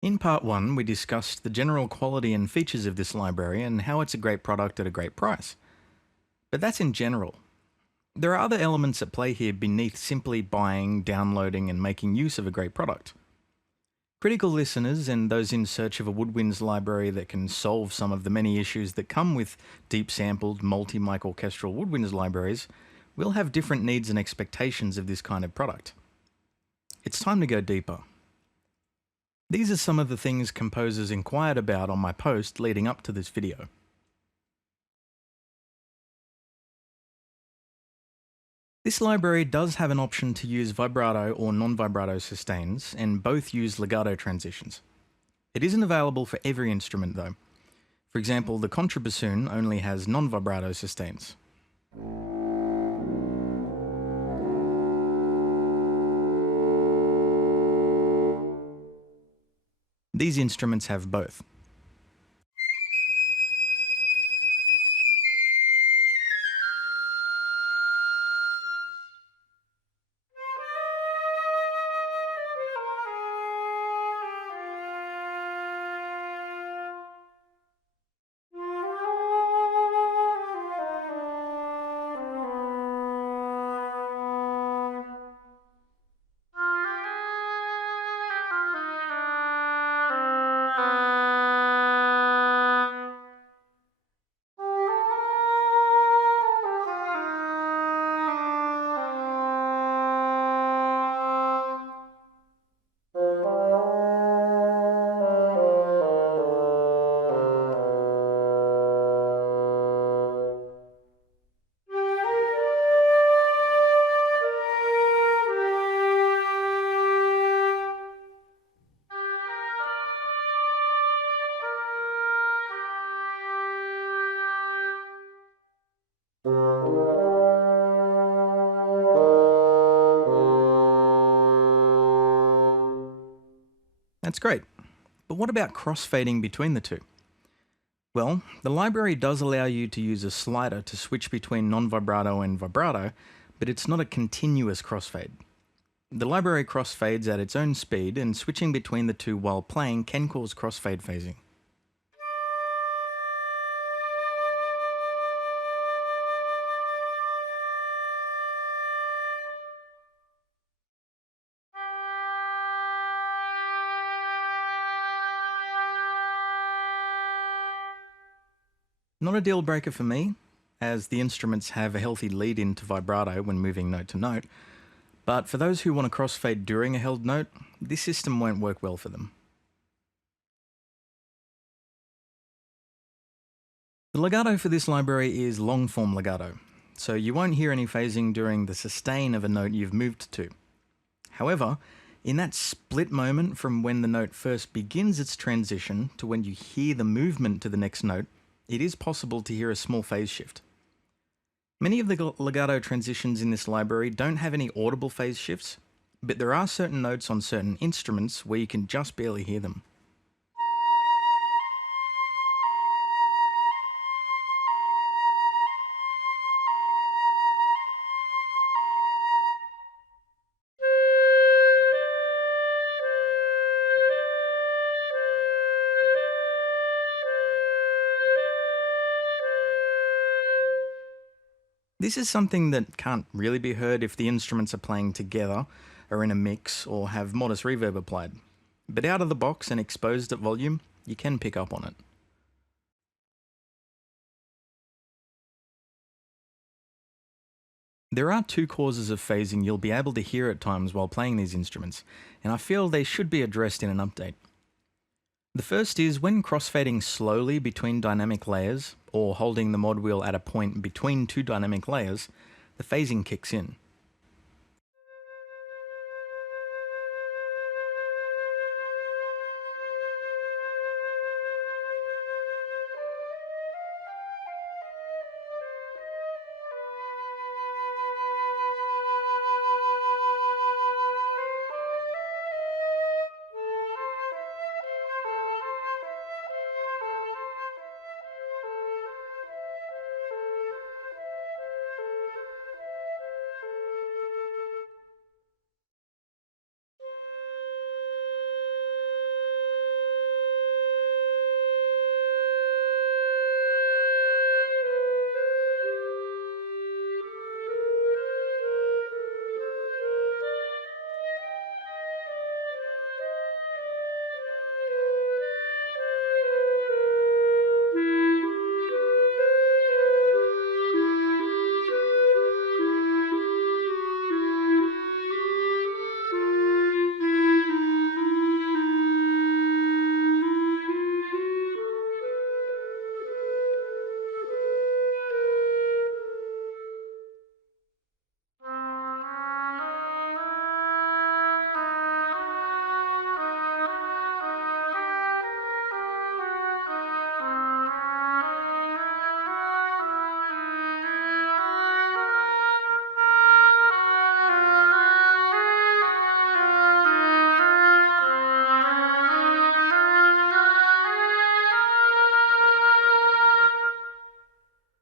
In part 1, we discussed the general quality and features of this library and how it's a great product at a great price. But that's in general. There are other elements at play here beneath simply buying, downloading, and making use of a great product. Critical listeners and those in search of a Woodwinds library that can solve some of the many issues that come with deep sampled, multi-mic orchestral Woodwinds libraries will have different needs and expectations of this kind of product. It's time to go deeper. These are some of the things composers inquired about on my post leading up to this video. This library does have an option to use vibrato or non-vibrato sustains, and both use legato transitions. It isn't available for every instrument though. For example, the contrabassoon only has non-vibrato sustains. These instruments have both. That's great. But what about crossfading between the two? Well, the library does allow you to use a slider to switch between non-vibrato and vibrato, but it's not a continuous crossfade. The library crossfades at its own speed, and switching between the two while playing can cause crossfade phasing. Not a deal breaker for me, as the instruments have a healthy lead into vibrato when moving note to note, but for those who want to crossfade during a held note, this system won't work well for them. The legato for this library is long-form legato, so you won't hear any phasing during the sustain of a note you've moved to. However, in that split moment from when the note first begins its transition to when you hear the movement to the next note, it is possible to hear a small phase shift. Many of the legato transitions in this library don't have any audible phase shifts, but there are certain notes on certain instruments where you can just barely hear them. This is something that can't really be heard if the instruments are playing together, are in a mix, or have modest reverb applied. But out of the box and exposed at volume, you can pick up on it. There are two causes of phasing you'll be able to hear at times while playing these instruments, and I feel they should be addressed in an update. The first is when crossfading slowly between dynamic layers, or holding the mod wheel at a point between two dynamic layers, the phasing kicks in.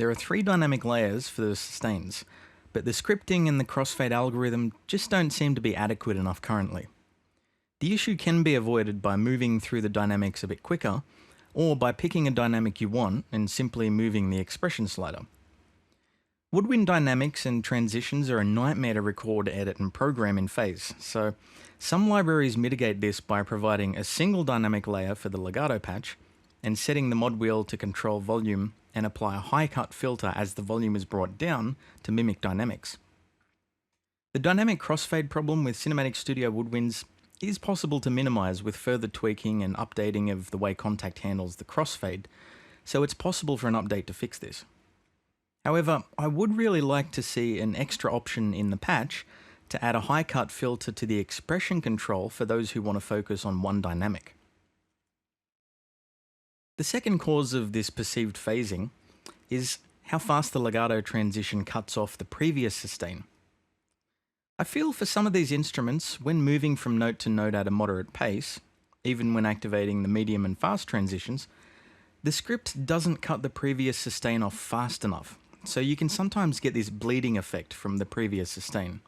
There are 3 dynamic layers for the sustains, but the scripting and the crossfade algorithm just don't seem to be adequate enough currently. The issue can be avoided by moving through the dynamics a bit quicker, or by picking a dynamic you want and simply moving the expression slider. Woodwind dynamics and transitions are a nightmare to record, edit, and program in phase, so some libraries mitigate this by providing a single dynamic layer for the Legato patch and setting the mod wheel to control volume and apply a high cut filter as the volume is brought down to mimic dynamics. The dynamic crossfade problem with Cinematic Studio Woodwinds is possible to minimize with further tweaking and updating of the way Contact handles the crossfade, so it's possible for an update to fix this. However, I would really like to see an extra option in the patch to add a high cut filter to the expression control for those who want to focus on one dynamic. The second cause of this perceived phasing is how fast the Legato transition cuts off the previous sustain. I feel for some of these instruments, when moving from note to note at a moderate pace, even when activating the medium and fast transitions, the script doesn't cut the previous sustain off fast enough, so you can sometimes get this bleeding effect from the previous sustain.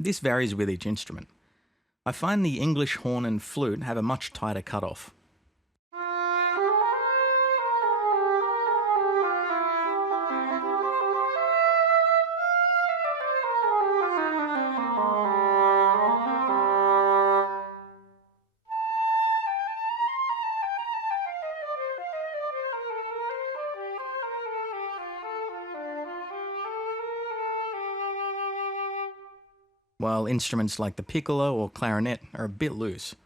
This varies with each instrument. I find the English horn and flute have a much tighter cutoff. While instruments like the piccolo or clarinet are a bit loose.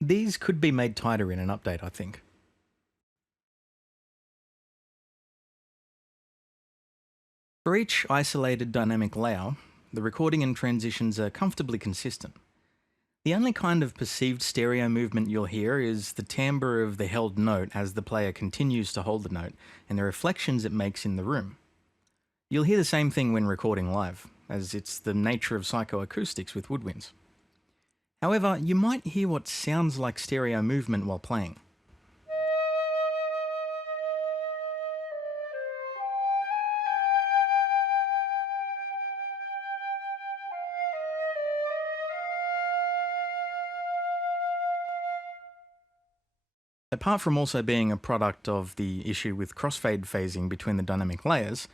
These could be made tighter in an update, I think. For each isolated dynamic layer, the recording and transitions are comfortably consistent. The only kind of perceived stereo movement you'll hear is the timbre of the held note as the player continues to hold the note, and the reflections it makes in the room. You'll hear the same thing when recording live, as it's the nature of psychoacoustics with woodwinds. However, you might hear what sounds like stereo movement while playing. Apart from also being a product of the issue with crossfade phasing between the dynamic layers,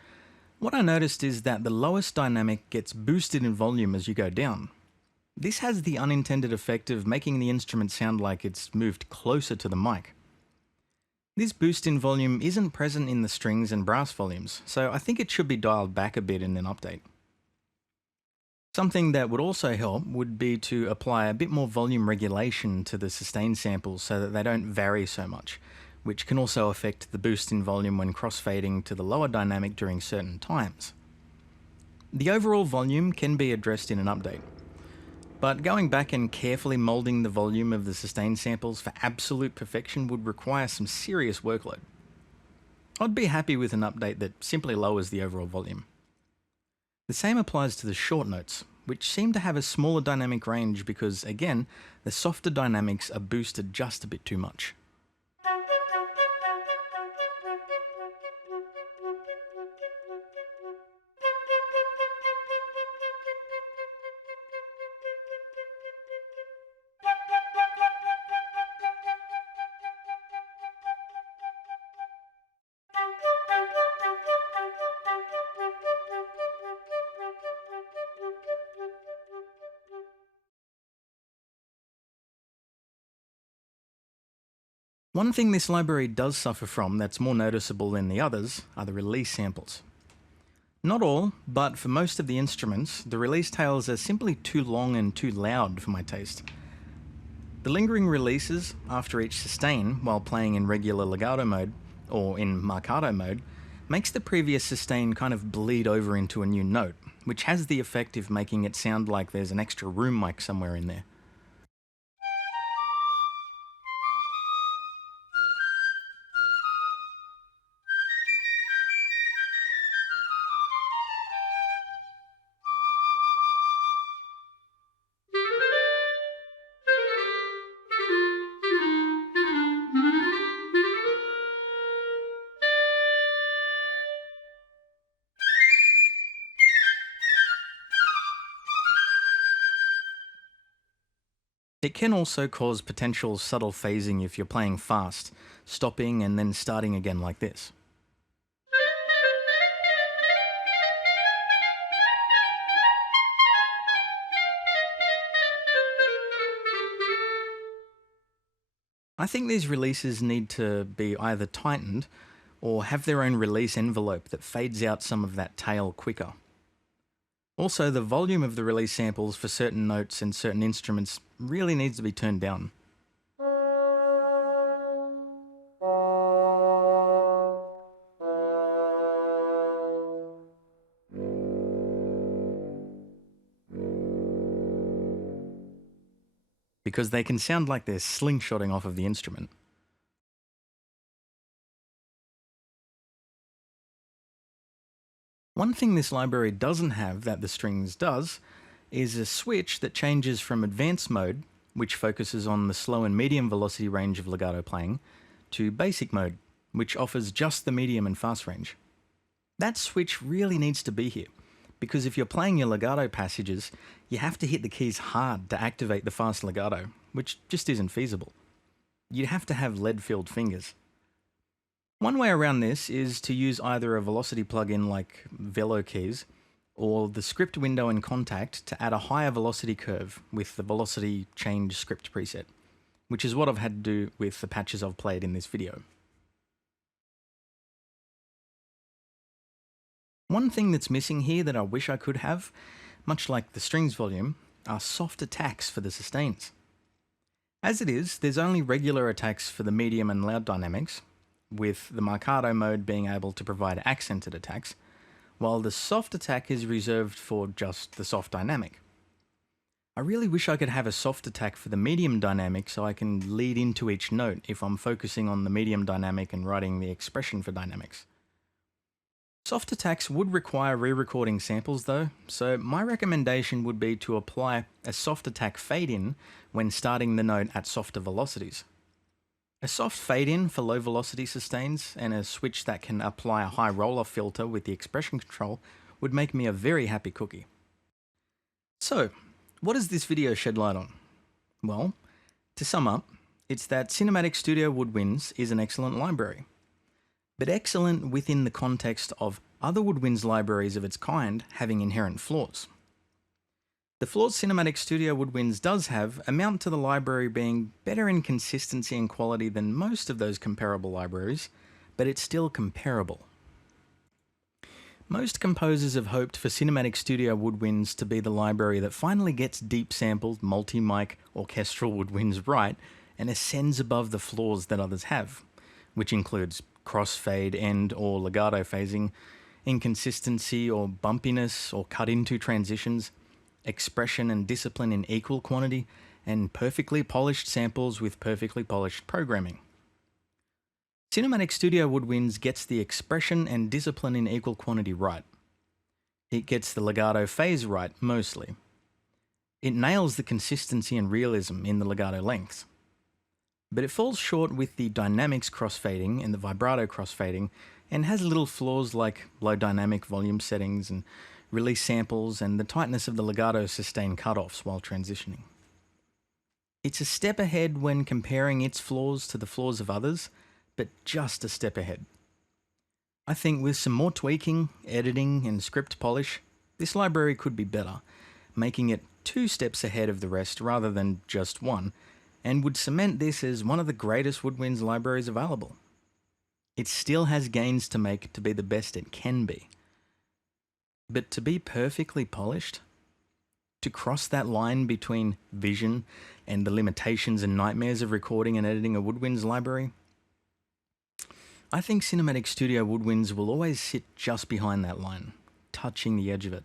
what I noticed is that the lowest dynamic gets boosted in volume as you go down. This has the unintended effect of making the instrument sound like it's moved closer to the mic. This boost in volume isn't present in the strings and brass volumes, so I think it should be dialed back a bit in an update. Something that would also help would be to apply a bit more volume regulation to the sustain samples so that they don't vary so much, which can also affect the boost in volume when crossfading to the lower dynamic during certain times. The overall volume can be addressed in an update, but going back and carefully moulding the volume of the sustain samples for absolute perfection would require some serious workload. I'd be happy with an update that simply lowers the overall volume. The same applies to the short notes, which seem to have a smaller dynamic range because, again, the softer dynamics are boosted just a bit too much. One thing this library does suffer from that's more noticeable than the others are the release samples. Not all, but for most of the instruments, the release tails are simply too long and too loud for my taste. The lingering releases after each sustain while playing in regular legato mode, or in marcato mode, makes the previous sustain kind of bleed over into a new note, which has the effect of making it sound like there's an extra room mic somewhere in there. It can also cause potential subtle phasing if you're playing fast, stopping and then starting again like this. I think these releases need to be either tightened or have their own release envelope that fades out some of that tail quicker. Also, the volume of the release samples for certain notes and certain instruments really needs to be turned down. Because they can sound like they're slingshotting off of the instrument. One thing this library doesn't have that the Strings does is a switch that changes from advanced mode, which focuses on the slow and medium velocity range of legato playing, to basic mode, which offers just the medium and fast range. That switch really needs to be here, because if you're playing your legato passages, you have to hit the keys hard to activate the fast legato, which just isn't feasible. You'd have to have lead-filled fingers. One way around this is to use either a velocity plugin like Velo Keys, or the script window in Contact to add a higher velocity curve with the velocity change script preset, which is what I've had to do with the patches I've played in this video. One thing that's missing here that I wish I could have, much like the strings volume, are soft attacks for the sustains. As it is, there's only regular attacks for the medium and loud dynamics, with the marcato mode being able to provide accented attacks, while the soft attack is reserved for just the soft dynamic. I really wish I could have a soft attack for the medium dynamic so I can lead into each note if I'm focusing on the medium dynamic and writing the expression for dynamics. Soft attacks would require re-recording samples though, so my recommendation would be to apply a soft attack fade-in when starting the note at softer velocities. A soft fade-in for low velocity sustains and a switch that can apply a high roll-off filter with the expression control would make me a very happy cookie. So, what does this video shed light on? Well, to sum up, it's that Cinematic Studio Woodwinds is an excellent library, but excellent within the context of other Woodwinds libraries of its kind having inherent flaws. The flaws Cinematic Studio Woodwinds does have amount to the library being better in consistency and quality than most of those comparable libraries, but it's still comparable. Most composers have hoped for Cinematic Studio Woodwinds to be the library that finally gets deep sampled, multi-mic, orchestral woodwinds right and ascends above the flaws that others have, which includes crossfade, end or legato phasing, inconsistency or bumpiness or cut into transitions, expression and discipline in equal quantity, and perfectly polished samples with perfectly polished programming. Cinematic Studio Woodwinds gets the expression and discipline in equal quantity right. It gets the legato phase right, mostly. It nails the consistency and realism in the legato lengths. But it falls short with the dynamics crossfading and the vibrato crossfading, and has little flaws like low dynamic volume settings and release samples and the tightness of the legato sustain cutoffs while transitioning. It's a step ahead when comparing its flaws to the flaws of others, but just a step ahead. I think with some more tweaking, editing and script polish, this library could be better, making it 2 steps ahead of the rest rather than just one, and would cement this as one of the greatest Woodwinds libraries available. It still has gains to make to be the best it can be. But to be perfectly polished, to cross that line between vision and the limitations and nightmares of recording and editing a Woodwinds library, I think Cinematic Studio Woodwinds will always sit just behind that line, touching the edge of it.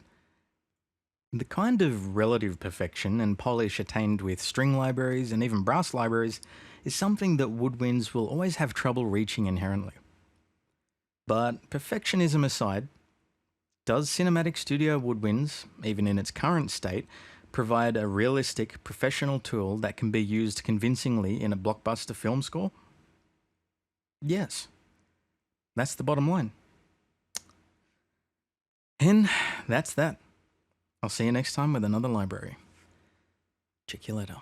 The kind of relative perfection and polish attained with string libraries and even brass libraries is something that Woodwinds will always have trouble reaching inherently. But perfectionism aside, does Cinematic Studio Woodwinds, even in its current state, provide a realistic, professional tool that can be used convincingly in a blockbuster film score? Yes. That's the bottom line. And that's that. I'll see you next time with another library. Check you later.